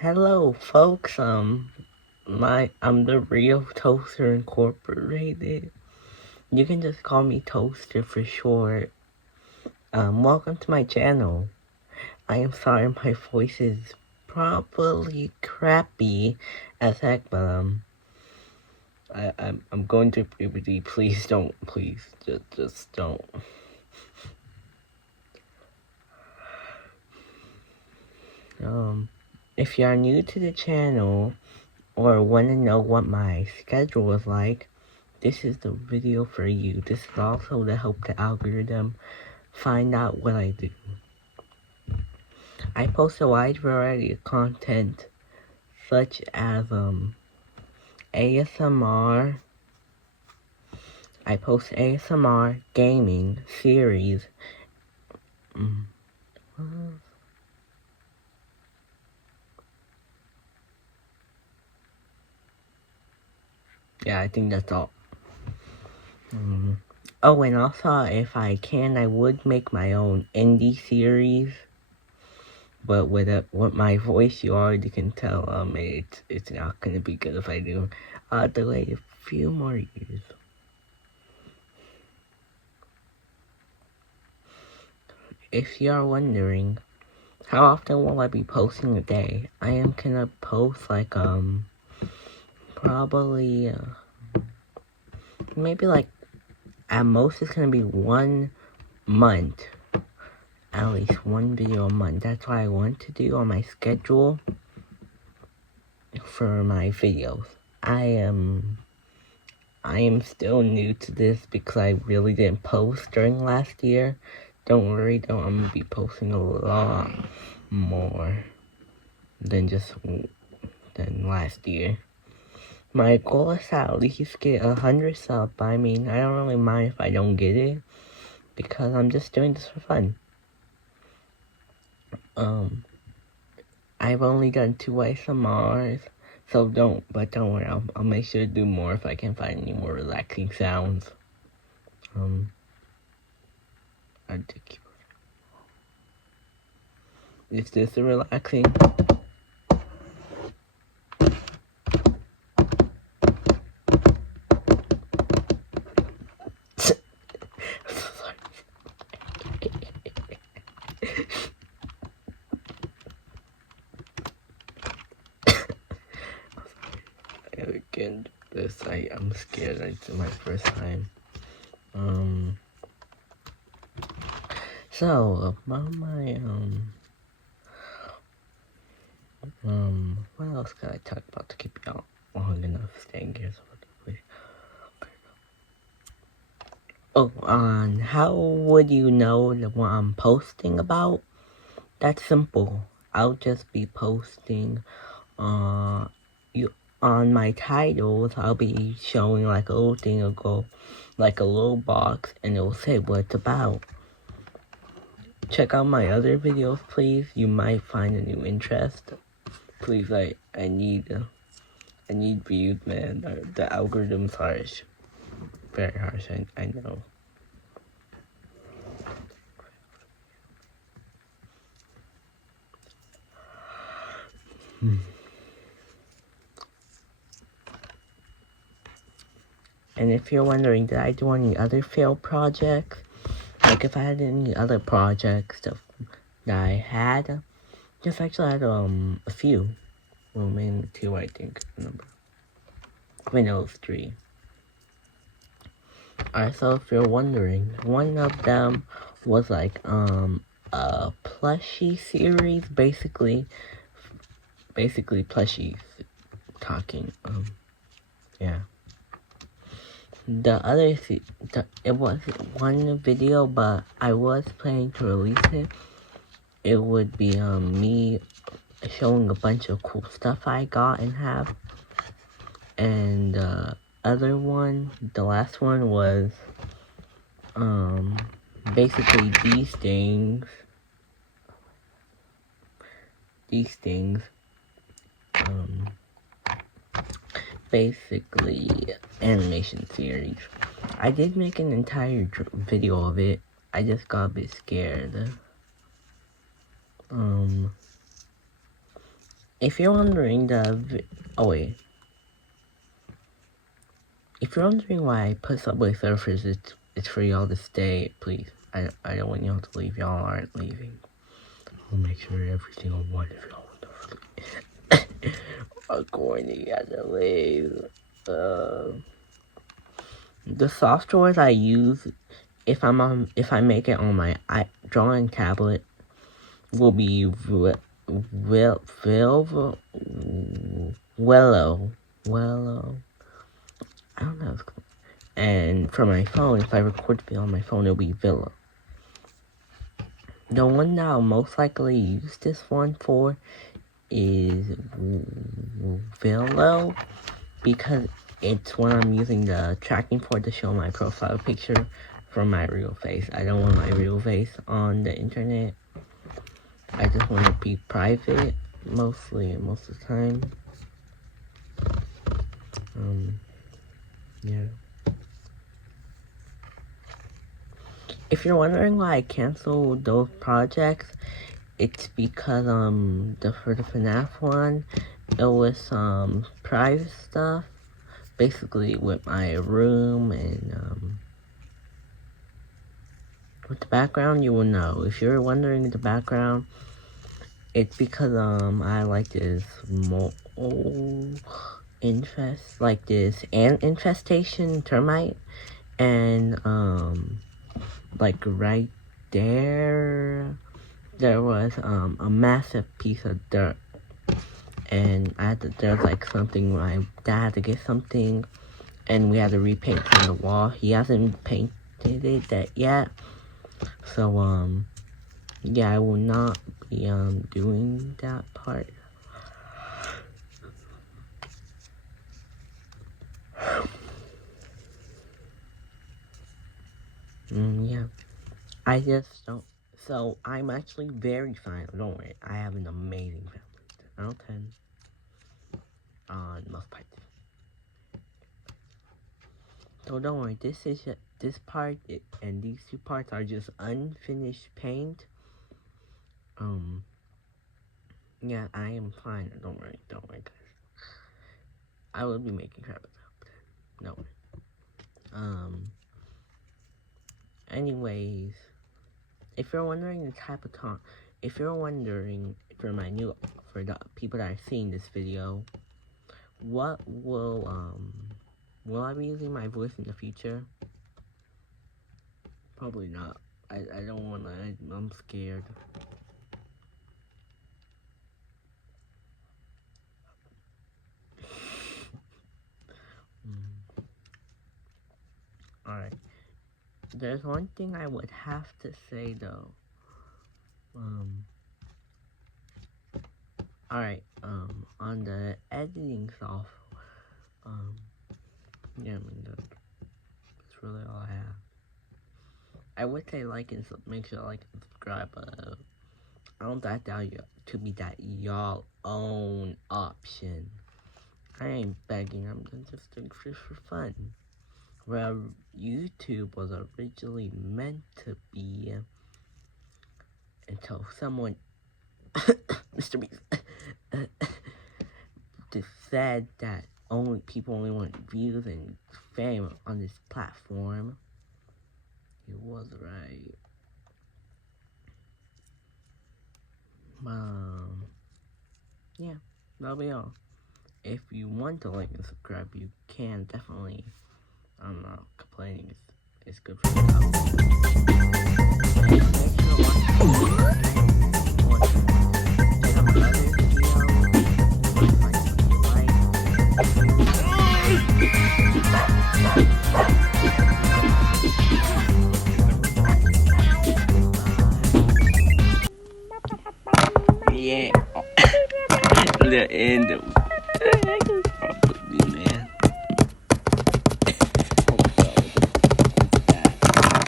Hello, folks. I'm the Real Toaster Incorporated. You can just call me Toaster for short. Welcome to my channel. I am sorry my voice is probably crappy as heck, but I'm going through puberty. Please don't. Please, just don't. If you are new to the channel or want to know what my schedule is like, this is the video for you. This is also to help the algorithm find out what I do. I post a wide variety of content such as ASMR. I post ASMR, gaming, series. Yeah, I think that's all. Oh, and also, if I can, I would make my own indie series. But with my voice, you already can tell, it's not gonna be good if I do. Delay a few more years. If you are wondering, how often will I be posting a day? I am gonna post like, probably, maybe like, at most it's gonna be 1 month. At least 1 video a month. That's what I want to do on my schedule for my videos. I am still new to this because I really didn't post during last year. Don't worry though, I'm gonna be posting a lot more than last year. My goal is to at least get 100 subs. I mean, I don't really mind if I don't get it because I'm just doing this for fun. I've only done 2 ASMRs, so don't worry, I'll make sure to do more if I can find any more relaxing sounds. Is this a relaxing? Again, this I'm scared. It's my first time. So about my what else can I talk about to keep y'all long enough staying here? Oh, how would you know what I'm posting about? That's simple. I'll just be posting, on my titles, I'll be showing like a little thing will go, like a little box, and it will say what it's about. Check out my other videos, please. You might find a new interest. Please, I need views, man. The algorithm's harsh. Very harsh, I know. And if you're wondering, did I do any other failed projects? Like if I had any other projects that I had, just actually had a few. Well, mainly 2, I think. Number. Wait, no, it was 3. Alright, so if you're wondering, one of them was like a plushie series, basically plushies talking. Yeah. The other, it was one video, but I was planning to release it. It would be me showing a bunch of cool stuff I got and have. And the other one, the last one was basically these things. Basically animation series. I did make an entire video of it. I just got a bit scared. If you're wondering if you're wondering why I put Subway Surfers, it's for y'all to stay, please. I don't want y'all to leave. Y'all aren't leaving. I'll make sure every single one of y'all are going to get to leave. The softwares I use, if I make it on my drawing tablet, will be Wello. I don't know. And for my phone, if I record video on my phone, it'll be Villa. The one that I'll most likely use this one for is Villo, because it's when I'm using the tracking for to show my profile picture from my real face. I don't want my real face on the internet. I just want to be private, most of the time. Yeah. If you're wondering why I canceled those projects, it's because for the FNAF one, it was some private stuff, basically with my room and with the background. You will know if you're wondering the background. It's because I like this infestation termite, and like right there was a massive piece of dirt, and there's like something my dad had to get something, and we had to repaint on the wall. He hasn't painted it yet, so yeah, I will not be doing that part. Yeah, I just don't. So I'm actually very fine. Don't worry, I have an amazing family. Out of 10 on most parts. So don't worry, this part and these two parts are just unfinished paint. Yeah, I am fine. Don't worry, guys. I will be making crap up. No worry. Anyways, if you're wondering the type of if you're wondering for the people that are seeing this video, what will I be using my voice in the future? Probably not. I don't wanna. I'm scared. Alright. There's one thing I would have to say though. Alright, on the editing software, yeah, that's really all I have. I would say make sure to like and subscribe, but I don't that to be that y'all own option. I ain't begging, I'm just doing this for fun. Well, YouTube was originally meant to be until someone, Mr. Beast, just said that people only want views and fame on this platform. He was right. Yeah, that'll be all. If you want to like and subscribe, you can definitely. I'm not complaining. It's good for Yeah. The end.